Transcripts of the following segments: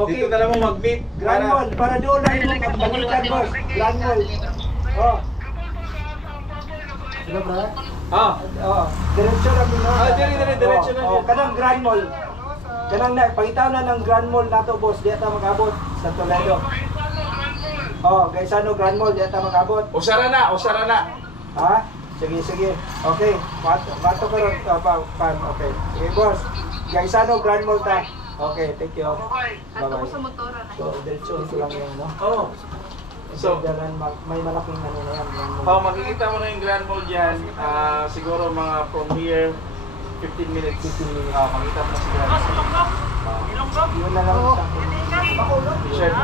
Okay. Dito na lang mo mag-meet. Grand Mall, para doon lang yung balikan, boss. Grand Mall. Oh. Ano ba? Oh, diretso lang yun. Diretso lang. Oh, kanang Grand Mall. Kanang na, pangitaw na ng Grand Mall nato, boss. Di ata mag-abot sa Toledo. Oh, Gaisano Grand Mall, di ata mag-abot. Usara na. Ha? Sige. Okay. Bato ko rin. Pan. Okay. Sige, boss. Gaisano Grand Mall ta. Okay, thank you. Bye-bye. So, diretso ko lang yung, no? Oo. So, may malaking ano na yan. makikita mo na yung Grand Mall dyan. Siguro mga from here, 15 minutes. Makikita mo na si Grand Mall. Yun na lang sa T-shirt.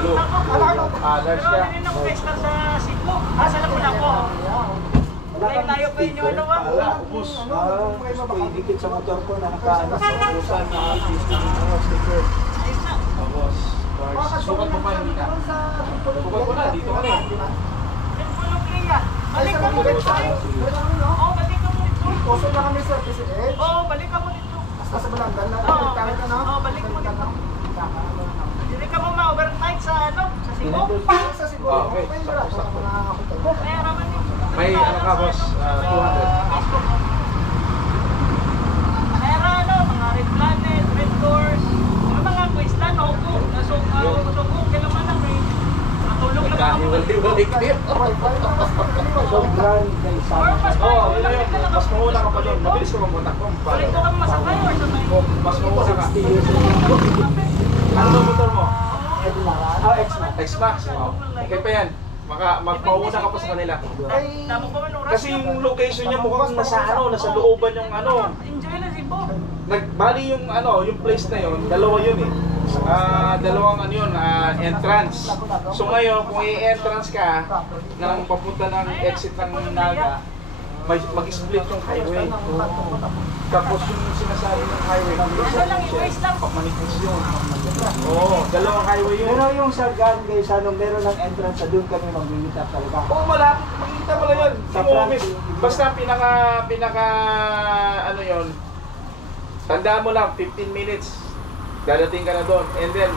Blue. Large ka. Layo pa inyo ano ba? Ubus. Idikit sa motor ko na nakaano sa ubusan na sticker. Tapos, sukat mo pa hindi ka. Sukat mo na, dito ka na. Balik ka mo dito. Oo, balik ka mo dito. Koso na kami sa PCH. Oo, balik ka mo dito. Hasta sa Balanggan na. Oo, balik mo dito. Hindi ka mo ma-overnight sa ano? Sa Cebu? Sa Cebu. Okay. Kaya naman yun. May ano ka, boss? 200. Kaya ano, mga Red Planet, Red Doors, mga Quizlan, Ogo, Nasugo, kailangan lang eh. Matulog lang ako. Kahiwalik kayo. Sobrang Gaisano. Oo, yun yun. Mas mauna ka pa doon. Mabilis ka mamuntak mo. Balik ko kang masakay or sabay? Mas mauna ka. 60 years old. Ano ba motor mo? X-Max. X-Max. Okay pa yan. Magpauna ka pa sa kanila. Damo pa man oras. Kasi yung location niya mukhang nasa looban yung ano. Enjoy na Cebu. Bali yung yung place na yun, dalawa yun eh. Dalawang entrance. So ngayon, kung i-entrance ka nang papunta ng exit ng Naga, mag-split yung highway. Tapos yung sinasabi ng highway, pagmanipis yun. Oo, dalawang highway yun. Pero yung sa Gan Gaisano, meron ng entrance sa doon kami mag-meet up talaga. Oo, malapit. Makikita mo lang yun. Sa office. Basta pinaka ano yun, tandaan mo lang, 15 minutes, dadating ka na doon. And then,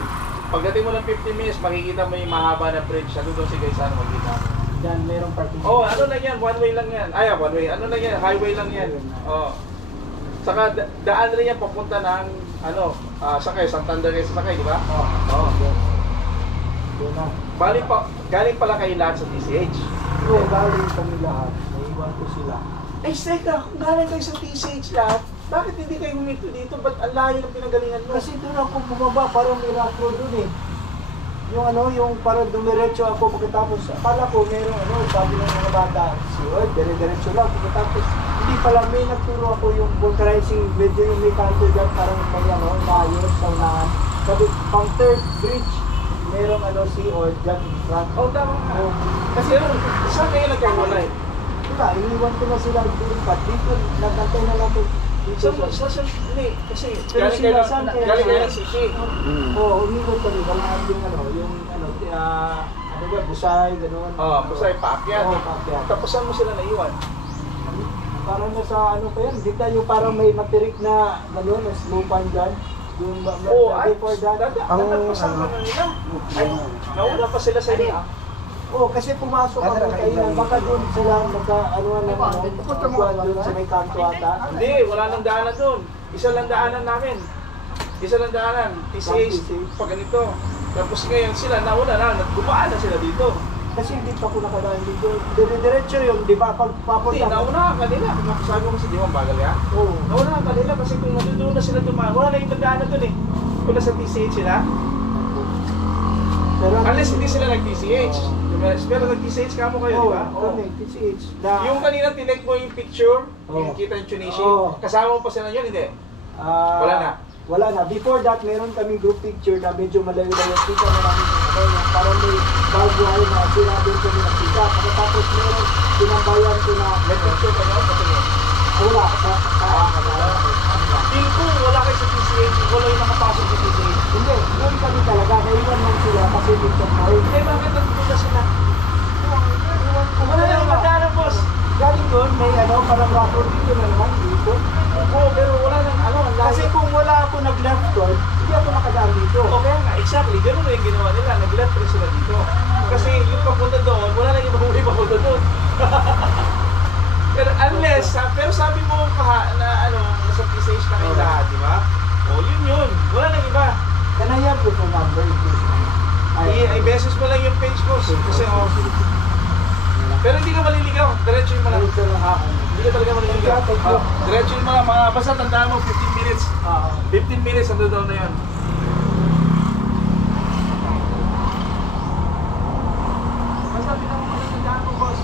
pagdating mo ng 15 minutes, makikita mo yung mahaba na bridge. Ano doon si Gaisano magkita. Yan, merong parking. Oo, ano lang yan, one way lang yan. One way. Ano lang yan, highway lang yan. Oo. Saka daan rin yan papunta ng, sakay, Santander kayo sakay, di ba? Oo. Doon na. Galing pala kayo lahat sa TCH. Oo, galing kami lahat. Naiwan ko sila. Eh, teka, kung galing kayo sa TCH lahat, bakit hindi kayo huminto dito? Ba't ang layo ng pinagalingan mo? Kasi doon ako bumaba, parang miraklo doon eh. Yung parang dumiretso ako pagkatapos, akala ko merong sabi ng mga bata, dire-diretso lang. Pagkatapos, hindi pala may nagturo ako yung vulcanizing, medyo yung may kanto dyan, parang may maayos sa unahan. Sabi, pang third bridge, merong sea-oil dyan in front. Oh, tama nga. Kasi saan kayo nagkahiwalay? Diba, iniwan ko na sila doon pa. Dito, nagkantay na lang ito. Hindi, kasi Pero galing sila, kayo saan kaya galing kayo sila? ng city. Oo, umiwan kami. Walaan yung Busay, gano'n. Oo, Busay, paakyat. Oo, paakyat. Tapos saan mo sila naiwan? Parang nasa pa yan, di tayo parang may matirik na gano'n, na slupan dyan. Before that. Natagpasan ka na nila. Ay, nauna pa sila sa inyo. Oo, kasi pumasok ako kailan, baka doon sila doon sa may kanto ata. Hindi, wala nang daanan doon. Isa lang daanan namin. Isa lang daanan. TCH, pag ganito. Tapos ngayon sila, nauna na, gumaan na sila dito. Kasi hindi pa ako nakadaan dito. Dire-diretso yun, di ba? Pagpapunta. Hindi, nauna ka kanila. Sabi mo kasi di ba bagal ya? Oo. Nauna ka kanila kasi kung doon na sila dumaan, wala na yung daanan doon eh. Kung nasa TCH sila, Pero, unless hindi sila nag-TCH. Pero nag-TCH ka mo kayo, di ba? Oo, TCH. Yung kanina tinek mo yung picture, yung kita yung Tunisia, kasama mo pa sila yun, hindi? Wala na? Wala na. Before that, meron kaming group picture na medyo malayo-layo. Kita na namin yung parang may bagbuhay na sinabi ko na nakita. Pagkatapos meron, pinambayan ko na May picture pa yun? Kasi yun? wala. Feel ko, wala kayo sa TCH, wala yung nakapasok sa TCH. Hindi, doon kami talaga. Naiwan lang sila kasi dito pa rin. Eh, bakit nagpunta sila? Wala lang magdaan, boss. Galing doon, may parang rapper dito na naman dito. Oo, pero wala nang ang layo. Kasi kung wala ako nag-left doon, hindi ako nakadaan dito. Okay, pupunta doon. Pero sabi mo na ano, nasa PCH na kayo lahat, di ba? O yun. Wala nang iba. Can I have your phone number, please? I-message mo lang yung page ko. Kasi pero hindi ka maliligaw. Diretso yung mga. Hindi ka talaga maliligaw. Diretso yung mga basta tandaan mo 15 minutes. 15 minutes ando daw na yun. Basta pinakamatandaan mo, boss.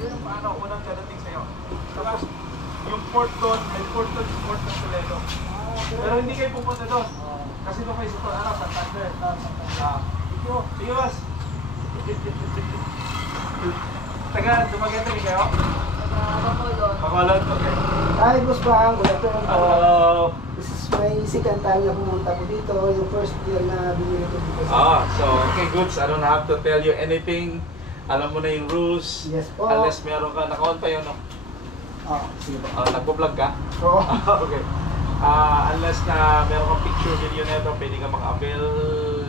Yun ang paano, unang dadating sa'yo. Tapos, yung port doon, may port doon, port ng Toledo. Pero hindi kayo pupunta doon. Kasi doon kayo sa Santander. Sige, boss. Taga, Dumaguete kayo? Bacolod, okay. Hi, Boss Bang. Good afternoon po. Hello. This is my second time na pumunta po dito. Yung first year na binili ko dito. So, okay, goods. I don't have to tell you anything. Alam mo na yung rules. Yes po. Unless meron ka, naka-on pa yun, no? Sige po. Nagpo-vlog ka? Oo. Okay. Unless na meron kang picture video nito, pwede ka maka-avail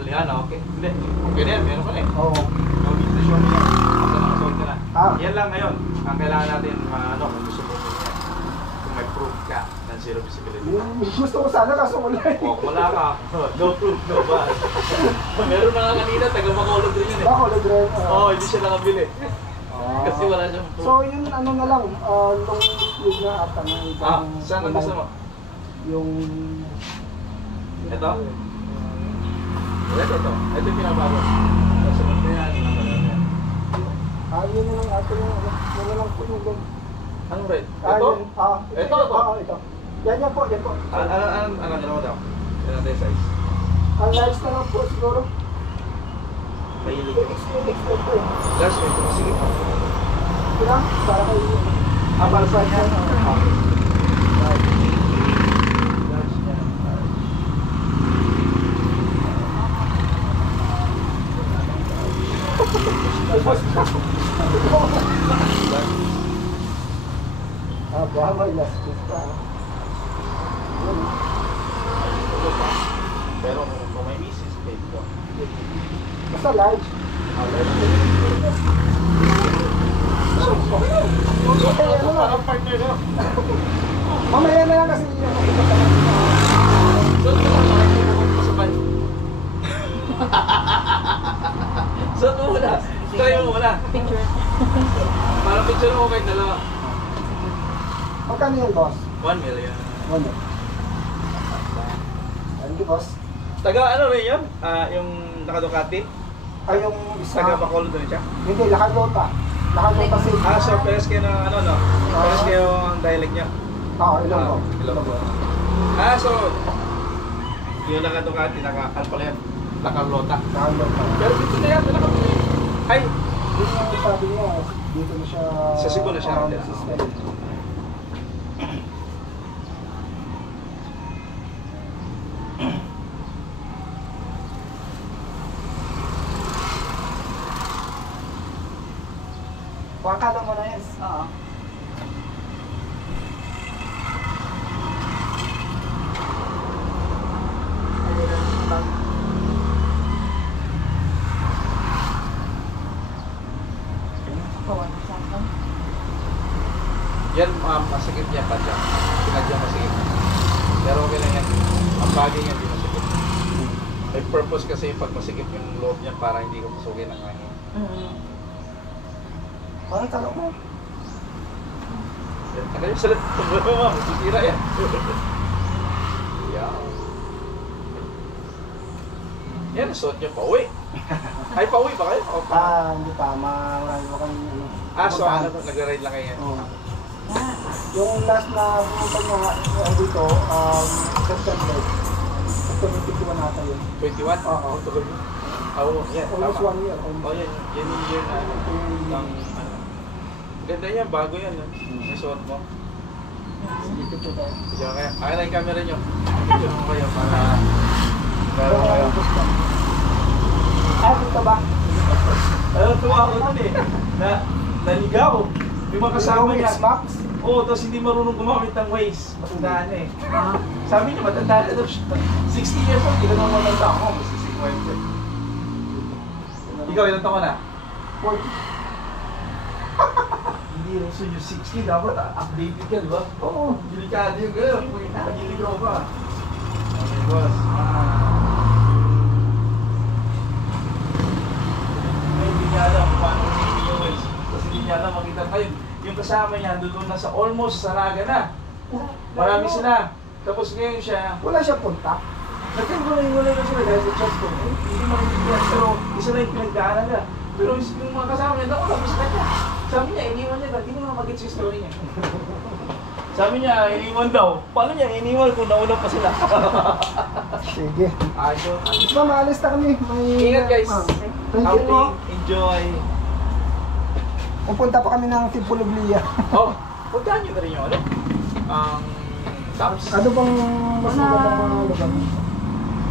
yan, okay? Hindi. Pwede yan, meron ka na eh. Oo. No need to show me yan. Basta nakasold ka na. Yan lang ngayon. Ang kailangan natin, kung gusto mo yan. Kung may proof ka ng zero visibility. Gusto ko sana kaso wala eh. Kung wala ka, no proof, no bad. Meron na nga kanina, taga Bacolod rin yun eh. Bacolod rin. Hindi siya nakabili. Kasi wala siyang proof. So yun ano na lang, long sleeve na ata na ibang... Saan ang gusto mo? Yung... Ito? Ito. Ito yung pinabago. Sunod na yan. Yun na lang ate yung ano. Yun na lang po yung... Anong red? Ito? Ito? Ito. Yan po. Ano mo daw? Yan natin yung size. Ang large na lang po siguro. Mahilig ko. Explain po eh. Last week, sige. Kaya, para kayo... Para sa yan? Bahay last week pa. Pero kung may misis, pwede ko. Basta large. Parang partner no? Mamaya na lang kasi yung makikita natin. Saan mo na masabay? Saan mo muna? Try mo muna. Picture. Parang picture mo kayo dalawa. Magkano yun, boss? 1 million. Ano? Thank you, boss. Taga ano rin yun? Yung naka-Ducati? Yung isa... Taga Bacolod rin siya? Hindi, Lakadota. Lakadota City. So pares kayo ng ano no? Pares kayo ang dialect niya? Ilonggo. Ilonggo. So yung naka-Ducati, ano pala yan? Lakadota. Lakadota. Pero dito na yan, nakapili. Ay! Yun yung sabi niya, dito na siya... Sa Cebu na siya. Wakala mo na yan. Oo. Yan, masakit yan pa dyan. Pinadyan masakit. Pero okay lang yan. Ang bagay yan, di masakit. May purpose kasi pag masikip yung loob niya para hindi ko masukin ang hangin. Parang talo mo. Ano yung salat? Tumulong mo, sisira yan. Yeah. Yan, suot niyo pa uwi. Ay, pa uwi ba kayo? O pa? Hindi pa. Marami mo kami ano. So ano, nag-ride lang kayo yan? Oo. Yung last na pumunta niya dito, September. September 21 nata yun. 21? Oo. Tuloy mo? Yan, Almost tama. 1 year. Yan yung year na ano. Ano. Ganda yan, bago yan. May suot mo. Sige, picture tayo. Diyan kaya. Kaya na yung camera nyo. Picture mo kayo para... Pero kayo. Dito ba? Tuwa ako dun eh. Naligaw. Yung mga kasama niya. Max? Oo, tapos hindi marunong gumamit ng Waze. Matandaan na eh. Sabi niya, matanda na daw siya. 60 years old, hindi ka naman matanda ako. Mas 50. Ikaw, ilang taon ka na? 40. Hindi rin so yung 60, dapat updated ka, di ba? Oo. Delikado yung gano'n. Kung nakagiligaw ka. Okay, boss. Hindi niya alam kung paano magiging yung Wales. Kasi hindi niya alam, makita kayo. Yung kasama niya, doon na sa almost sa Naga na. Marami sila. Tapos ngayon siya, Wala siya punta. nagkagulay-gulay na sila dahil sa chest ko. Hindi makikita. Pero isa na yung pinagdaanan nila. Pero yung mga kasama niya, naku, nabis na niya. Sabi niya, iniwan niya. Hindi mo mag-gets yung story niya. Sabi niya, iniwan daw. Paano niya iniwan kung nauna pa sila? Sige. Ayos yun. Basta maalis na kami. May... Ingat guys. Thank you po. Outing, enjoy. Pupunta pa kami ng Tipulublia. Oh, puntahan niyo na rin yung ano? Ang Tops. Ano bang mas magandang mga lugar?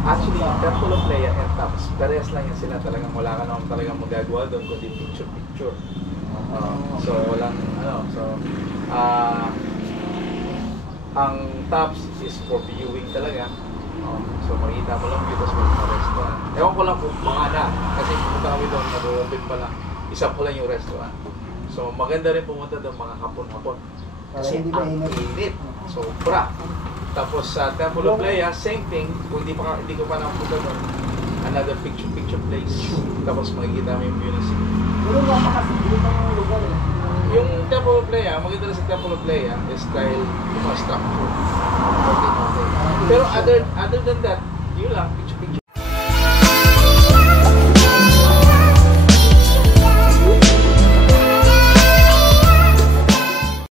Actually, Temple of Leia and Tops. Parehas lang yan sila. Talagang wala ka naman talagang magagawa doon kundi picture-picture. So, walang ano. So, ang Tops is for viewing talaga. So, makita mo lang dito sa mga restaurant. Ewan ko lang kung mga na. Kasi pumunta kami doon, nag-open pa lang. Isa pa lang yung restaurant. So, maganda rin pumunta doon mga hapon-hapon. Kasi Hindi ang mainit. init. Sobra. Tapos sa Temple of Leia, same thing. Kung hindi ko pa napunta doon, another picture place. Tapos makikita mo yung view ng city. Pero napakasigil ng lugar eh. Yung Temple of Leia, maganda rin sa Temple of Leia, is dahil yung mga structure. Okay. Pero other than that, yun lang,